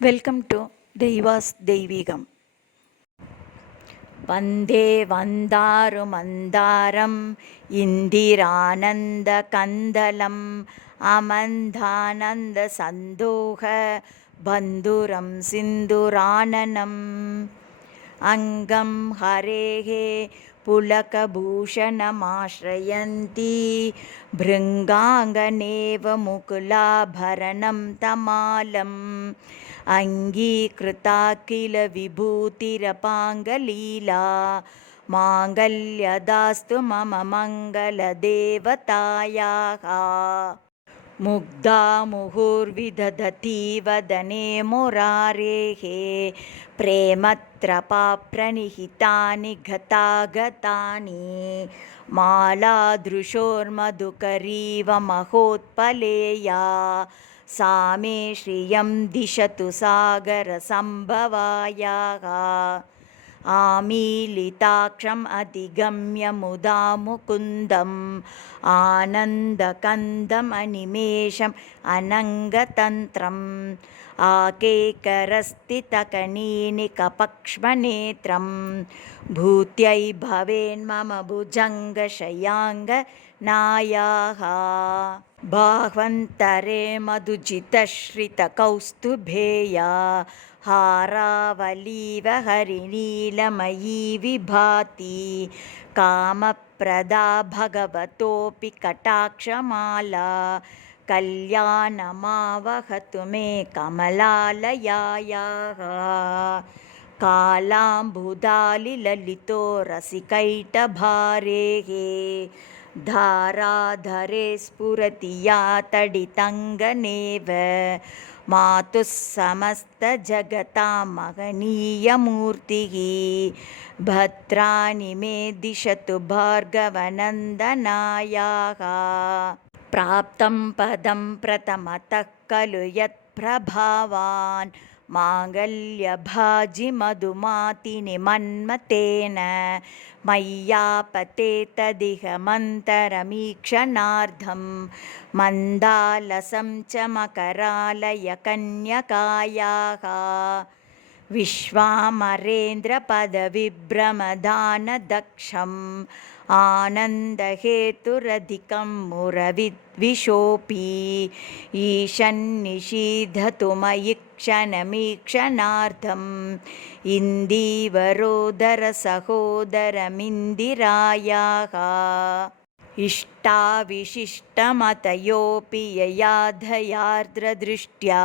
Welcome to தெய்வாஸ் தெய்வீகம் வந்தே வந்தாரு மந்தாரம் இந்திரானந்த கந்தலம் அமந்தானந்த சந்தோக பந்துரம் சிந்துரானனம் அங்கம் ஹரேகே पुलकभूषणमाश्रयन्ती भृङ्गाङ्गनेव मुकुलाभरणं तमालम् अङ्गीकृता किल विभूतिरपाङ्गलीला माङ्गल्यदास्तु मम मङ्गलदेवतायाः मुग्धा मुहुर्विदधती वदने मुरारेः प्रेमत्रपाप्रणिहितानि गतागतानि मालादृशोर्मधुकरीव महोत्पलेया सा मे श्रियं दिशतु सागरसम्भवायाः। आमीलिताक्षम् अधिगम्य मुदा मुकुन्दम् आनन्दकन्दमनिमेषम् अनङ्गतन्त्रम्। आकेकरस्थितकनीनिकपक्ष्मनेत्रं भूत्यै भवेन्मम भुजङ्गशयाङ्गनायाः बाह्वन्तरे मधुजितश्रितकौस्तुभेया। हारावलीव हरिनीलमयी विभाति। कामप्रदा भगवतोऽपि कटाक्षमाला। कल्याणमावहतु मे कमलालयायाः। कालाम्बुदालिललितो रसिकैटभारेः धाराधरे स्फुरति या तडितङ्गनेव। मातुः समस्तजगतां महनीयमूर्तिः भद्राणि मे दिशतु भार्गवनन्दनायाः। प्राप्तं पदं प्रथमतः खलु यत्प्रभावान् माङ्गल्यभाजिमधुमातिनिमन्मतेन मय्यापते तदिह मन्तरमीक्षणार्धं मन्दालसं च मकरालयकन्यकायाः विश्वामरेन्द्रपदविभ्रमदानदक्षम् आनन्दहेतुरधिकं मुरविद्विषोऽपि ईशन्निषीधतु मयि क्षणमीक्षणार्धम् इन्दीवरोदरसहोदरमिन्दिरायाः। इष्टाविशिष्टमतयोऽपि ययाधयार्द्रदृष्ट्या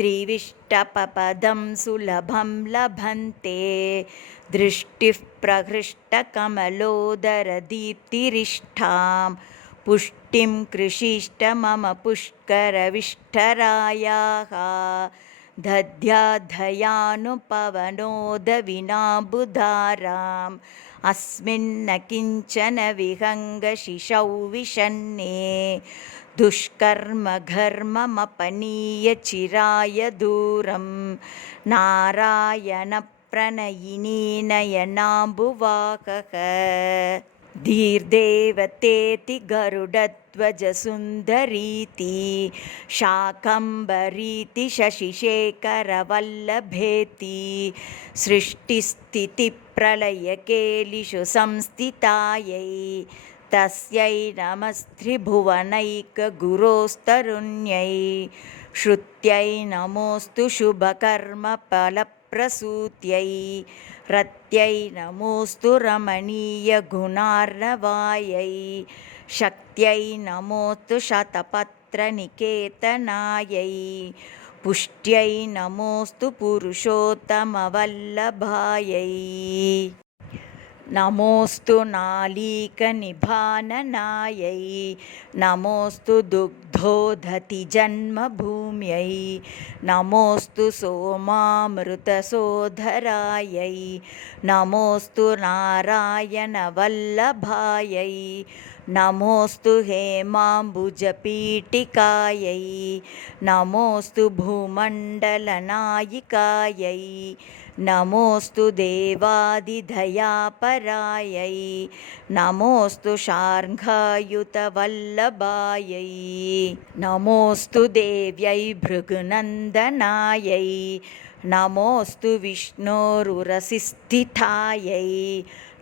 त्रिविष्टपपदं सुलभं लभन्ते। दृष्टिः प्रहृष्टकमलोदरदीप्तिरिष्ठां। पुष्टिं कृषिष्ट मम पुष्करविष्ठरायाः। दध्याधयानुपवनोदविनाबुधाराम्। अस्मिन्न किञ्चन विहङ्गशिशौ विशन्ने दुष्कर्मघर्ममपनीय चिराय दूरं। नारायणप्रणयिनी नयनाम्बुवाकः। धीर्देवतेति गरुडध्वजसुन्दरीति। शाकम्बरीति शशिशेखरवल्लभेति सृष्टिस्थितिप्रलयकेलिषु संस्थितायै तस्यै नमस्त्रिभुवनैकगुरोस्तरुण्यै श्रुत्यै नमोऽस्तु शुभकर्मफलप्रसूत्यै रत्यै नमोऽस्तु रमणीयगुणार्णवायै शक्त्यै नमोऽस्तु शतपत्रनिकेतनायै पुष्ट्यै नमोऽस्तु पुरुषोत्तमवल्लभायै नमोस्तु नालीकनिभाननायै नमोस्तु दुग्धोधतिजन्मभूम्यै नमोस्तु सोमामृतसोधरायै नमोस्तु नारायणवल्लभायै नमोस्तु हेमाम्बुजपीटिकायै नमोस्तु भूमण्डलनायिकायै नमोऽस्तु देवादिदयापरायै नमोऽस्तु शार्ङ्गायुतवल्लभायै नमोऽस्तु देव्यै भृगुनन्दनायै నమోస్తు విష్ణోరురసిస్థితాయై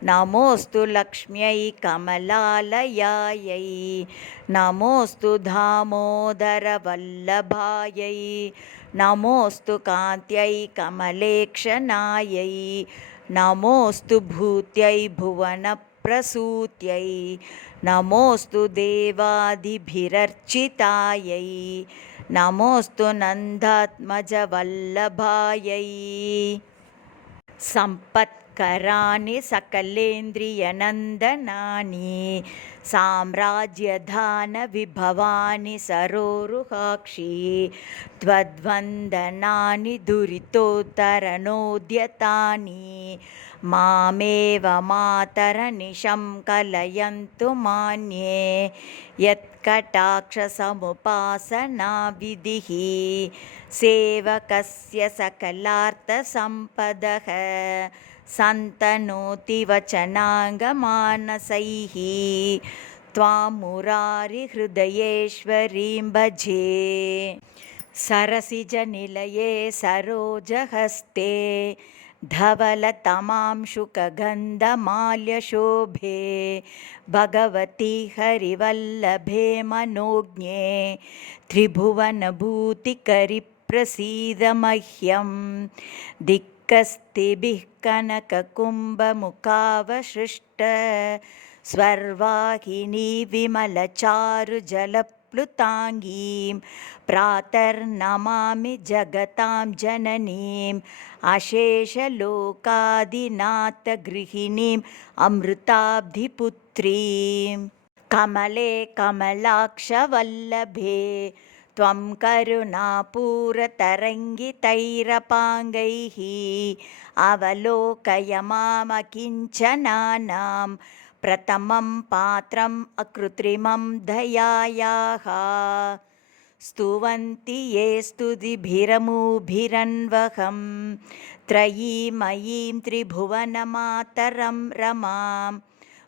నమోస్తు లక్ష్మ్యై కమలాలయాయై నమోస్తు దామోదరవల్లభాయై నమోస్తు కాంత్యై కమలేక్షణాయై నమోస్తు భూత్యై భువన ప్రసూత్యై నమోస్తు దేవాదిభిరర్చితాయై நமோஸ்து நந்தாத்மஜ வல்லபாயை சம்பத் सम्पत्कराणि सकलेन्द्रियनन्दनानि साम्राज्यधानविभवानि सरोरुहाक्षी त्वद्वन्दनानि दुरितोत्तरनोद्यतानि मामेव मातरनिशं कलयन्तु मान्ये यत्कटाक्षसमुपासनाविधिः सेवकस्य सकलार्थसम्पदः सन्तनोति वचनाङ्गमानसैः त्वां मुरारिहृदयेश्वरीं भजे सरसिजनिलये सरोजहस्ते। धवलतमांशुकगन्धमाल्यशोभे। भगवति हरिवल्लभे मनोज्ञे। त्रिभुवनभूतिकरिप्रसीद मह्यं दिक्कस्तिभिः कनककुम्भमुखावसृष्ट स्वर्वाहिनी विमलचारुजलप्लुताङ्गीं प्रातर्नमामि जगतां जननीम् अशेषलोकादिनाथगृहिणीम् अमृताब्धिपुत्रीं। कमले कमलाक्षवल्लभे त्वं करुणापूरतरङ्गितैरपाङ्गैः अवलोकय मामकिञ्चनानां प्रथमं पात्रम् अकृत्रिमं दयायाः। स्तुवन्ति ये स्तुतिभिरमुभिरन्वहं, त्रयीमयीं त्रिभुवनमातरं रमां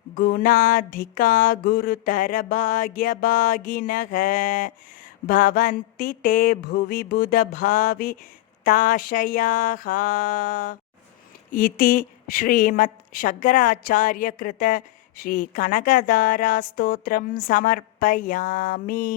गुणाधिका गुरुतरभाग्यभागिनः भवन्ति ते भुवि बुधभाविताशयाः इति श्रीमत् शङ्कराचार्यकृत श्रीकनकदारास्तोत्रं समर्पयामि